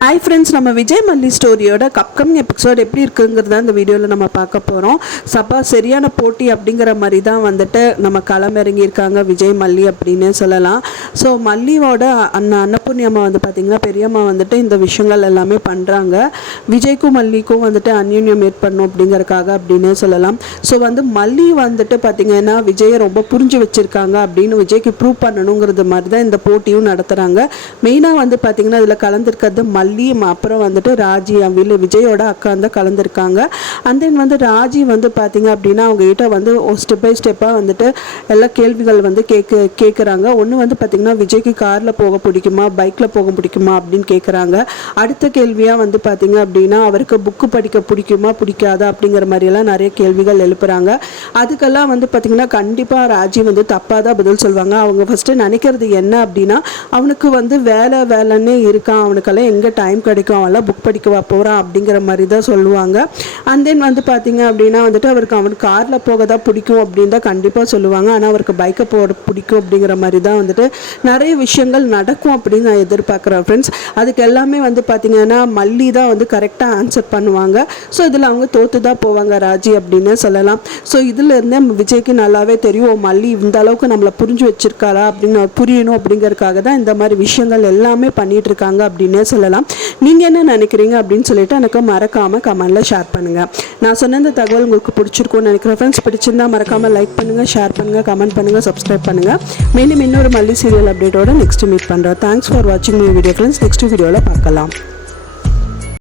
Hi friends நம்ம விஜய் மல்லி ஸ்டோரியோட upcoming episode எப்படி இருக்குங்கிறத இந்த வீடியோவில் நம்ம பார்க்க போகிறோம் சப்பா சரியான போட்டி அப்படிங்கிற மாதிரி தான் வந்துட்டு நம்ம களமிறங்கியிருக்காங்க விஜய் மல்லி அப்படின்னு சொல்லலாம். ஸோ மல்லியோட அண்ணா அன்னபூர்ணியம்மா வந்து பார்த்திங்கன்னா பெரியம்மா வந்துட்டு இந்த விஷயங்கள் எல்லாமே பண்ணுறாங்க விஜய்க்கும் மல்லிக்கும் வந்துட்டு அந்யூன்யம் ஏற்படணும் அப்படிங்கிறக்காக அப்படின்னு சொல்லலாம். ஸோ வந்து மல்லி வந்துட்டு பார்த்திங்கன்னா விஜயை ரொம்ப புரிஞ்சு வச்சுருக்காங்க அப்படின்னு விஜய்க்கு ப்ரூவ் பண்ணணுங்கிறது மாதிரி தான் இந்த போட்டியும் நடத்துகிறாங்க மெயினாக வந்து பார்த்திங்கன்னா இதில் கலந்துருக்கிறது மல்லி. ம- அப்புறம் வந்துட்டு ராஜி வில் விஜயோட அக்கா வந்து கலந்துருக்காங்க. அண்ட் தென் வந்து ராஜி வந்து பார்த்திங்க அப்படின்னா அவங்ககிட்ட வந்து ஸ்டெப் பை ஸ்டெப்பாக வந்துட்டு எல்லா கேள்விகள் வந்து கேட்க கேட்குறாங்க ஒன்று வந்து பார்த்திங்கன்னா விஜய்க்கு காரில் போக பிடிக்குமா பைக்கில் போக பிடிக்குமா அப்படின்னு கேட்குறாங்க அடுத்த கேள்வியாக வந்து பார்த்திங்க அப்படின்னா அவருக்கு புக்கு படிக்க பிடிக்குமா பிடிக்காதா அப்படிங்கிற மாதிரியெல்லாம் நிறைய கேள்விகள் எழுப்புறாங்க. அதுக்கெல்லாம் வந்து பார்த்திங்கன்னா கண்டிப்பாக ராஜி வந்து தப்பாக தான் பதில் சொல்லுவாங்க அவங்க ஃபஸ்ட்டு நினைக்கிறது என்ன அப்படின்னா அவனுக்கு வந்து வேலை வேலைன்னே இருக்கான் அவனுக்கெல்லாம் எங்கே டைம் கிடைக்கும் அவன்லாம் புக் படிக்கவா போகிறான் அப்படிங்கிற மாதிரி தான் சொல்லுவாங்க. அண்ட் தென் வந்து பார்த்திங்க அப்படின்னா வந்துட்டு அவருக்கு அவனுக்கு காரில் போக தான் பிடிக்கும் அப்படின்னு தான் கண்டிப்பாக சொல்லுவாங்க. ஆனால் அவருக்கு பைக்கை போட பிடிக்கும் அப்படிங்கிற மாதிரி தான் வந்துட்டு நிறைய விஷயங்கள் நடக்கும் அப்படின்னு நான் எதிர்பார்க்குறேன் ஃப்ரெண்ட்ஸ் அதுக்கு எல்லாமே வந்து பார்த்திங்கன்னா மல்லி தான் வந்து கரெக்டாக ஆன்சர் பண்ணுவாங்க. ஸோ இதில் அவங்க தோற்று தான் போவாங்க ராஜி அப்படின்னு சொல்லலாம். ஸோ இதுலேருந்தே விஜய்க்கு நல்லாவே தெரியும் மல்லி இந்த அளவுக்கு நம்மளை புரிஞ்சு வச்சிருக்காரா? அப்படின்னு புரியணும் அப்படிங்கிறதுக்காக தான் இந்த மாதிரி விஷயங்கள் எல்லாமே பண்ணிகிட்ருக்காங்க இருக்காங்க அப்படின்னே சொல்லலாம். நீங்கள் என்ன நினைக்கிறீங்க அப்படின்னு சொல்லிட்டு எனக்கு மறக்காமல் கமெண்டில் ஷேர் பண்ணுங்கள் நான் சொன்ன இந்த தகவல் உங்களுக்கு பிடிச்சிருக்கும்னு நினைக்கிறேன். ஃப்ரெண்ட்ஸ் பிடிச்சிருந்தா மறக்காமல் லைக் பண்ணுங்கள் ஷேர் பண்ணுங்கள் கமெண்ட் பண்ணுங்கள் சப்ஸ்கிரைப் பண்ணுங்கள் மேலும் இன்னொரு மல்லி சீரியல் அப்டேட்டோட நெக்ஸ்ட் மீட் பண்ணுறேன் தேங்க்ஸ் ஃபார் வாட்சிங் மை வீடியோ ஃப்ரெண்ட்ஸ் நெக்ஸ்ட் வீடியோவில் பார்க்கலாம்.